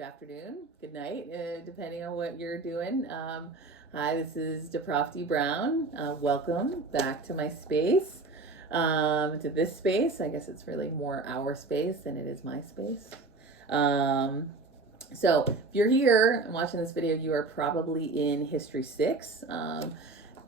good afternoon, good night, depending on what you're doing. Hi, this is Prof Brown. Welcome back to my space, to this space. I guess it's really more our space than it is my space. So if you're here and watching this video, you are probably in History 6,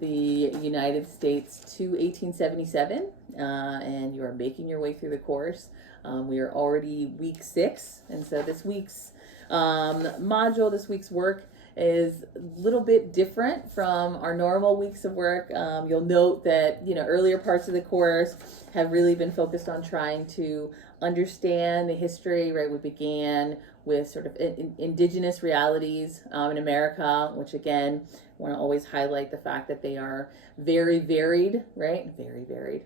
the United States to 1877, and you are making your way through the course. We are already week 6, and so this week's module, this week's work is a little bit different from our normal weeks of work. You'll note that, earlier parts of the course have really been focused on trying to understand the history, right? We began with sort of indigenous realities in America, which again, I want to always highlight the fact that they are very varied, right? Very varied.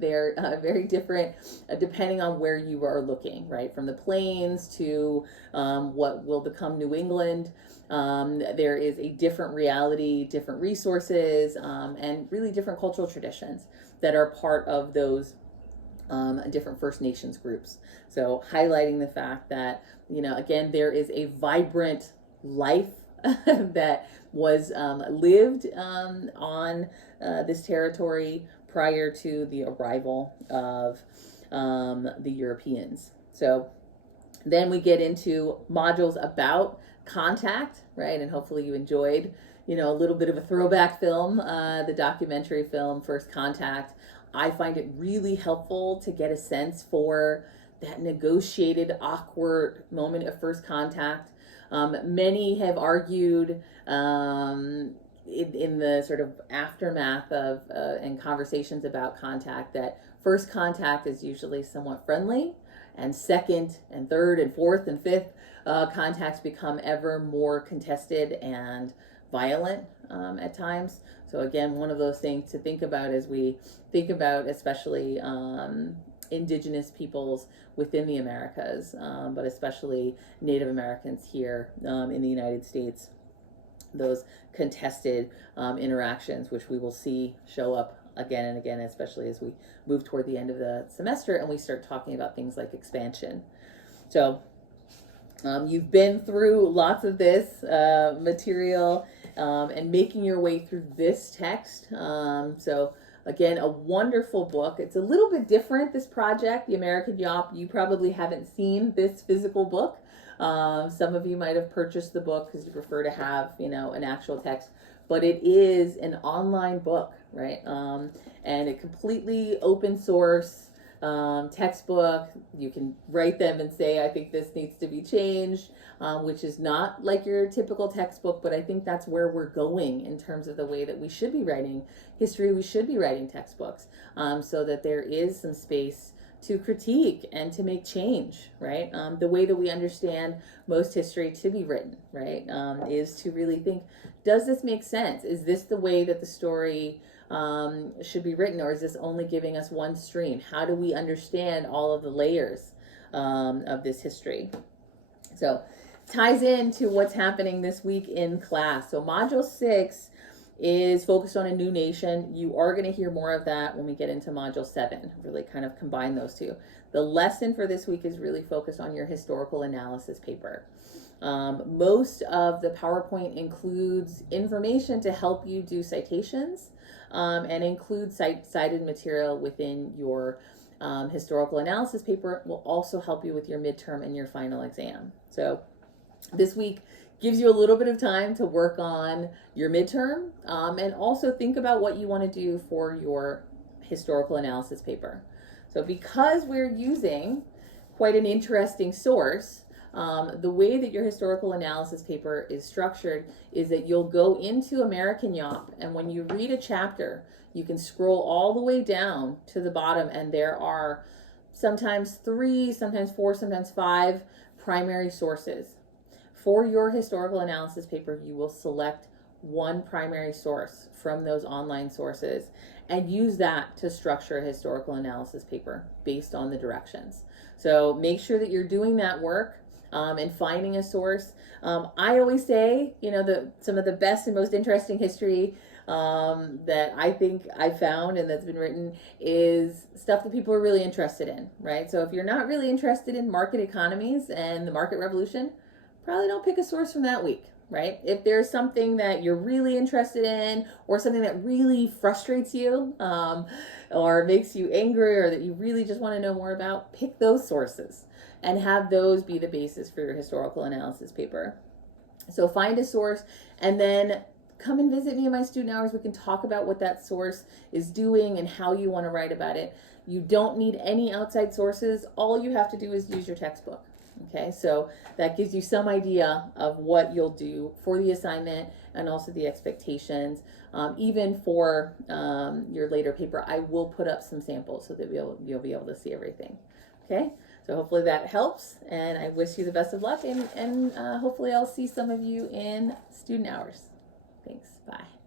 They're very different depending on where you are looking, right? From the plains to what will become New England. There is a different reality, different resources, and really different cultural traditions that are part of those different First Nations groups. So highlighting the fact that, again, there is a vibrant life that was lived on this territory prior to the arrival of the Europeans. So then we get into modules about contact, right? And hopefully you enjoyed, a little bit of a throwback film, the documentary film First Contact. I find it really helpful to get a sense for that negotiated, awkward moment of first contact. Many have argued in the sort of aftermath of and conversations about contact that first contact is usually somewhat friendly, and second and third and fourth and fifth contacts become ever more contested and violent at times. So again, one of those things to think about as we think about especially indigenous peoples within the Americas, but especially Native Americans here in the United States. Those contested interactions, which we will see show up again and again, especially as we move toward the end of the semester and we start talking about things like expansion. So you've been through lots of this material and making your way through this text. So again, a wonderful book. It's a little bit different, this project, The American Yawp. You probably haven't seen this physical book. Some of you might have purchased the book because you prefer to have, an actual text, but it is an online book, right? And a completely open source textbook. You can write them and say, I think this needs to be changed, which is not like your typical textbook, but I think that's where we're going in terms of the way that we should be writing history. We should be writing textbooks so that there is some space to critique and to make change, right? The way that we understand most history to be written, right, is to really think, does this make sense? Is this the way that the story should be written, or is this only giving us one stream? How do we understand all of the layers of this history? So ties into what's happening this week in class. So Module 6 is focused on a new nation. You are going to hear more of that when we get into Module 7, really kind of combine those two. The lesson for this week is really focused on your historical analysis paper. Most of the PowerPoint includes information to help you do citations and include cited material within your historical analysis paper. It will also help you with your midterm and your final exam. So this week gives you a little bit of time to work on your midterm and also think about what you want to do for your historical analysis paper. So because we're using quite an interesting source, the way that your historical analysis paper is structured is that you'll go into American Yawp, and when you read a chapter, you can scroll all the way down to the bottom, and there are sometimes 3, sometimes 4, sometimes 5 primary sources. For your historical analysis paper, you will select one primary source from those online sources and use that to structure a historical analysis paper based on the directions. So make sure that you're doing that work and finding a source. I always say, some of the best and most interesting history that I think I found and that's been written is stuff that people are really interested in, right? So if you're not really interested in market economies and the market revolution, probably don't pick a source from that week, right? If there's something that you're really interested in or something that really frustrates you or makes you angry or that you really just want to know more about, pick those sources and have those be the basis for your historical analysis paper. So find a source and then come and visit me in my student hours. We can talk about what that source is doing and how you want to write about it. You don't need any outside sources. All you have to do is use your textbook. Okay, so that gives you some idea of what you'll do for the assignment and also the expectations. Even for your later paper, I will put up some samples so that you'll be able to see everything. Okay, so hopefully that helps, and I wish you the best of luck, and hopefully I'll see some of you in student hours. Thanks, bye.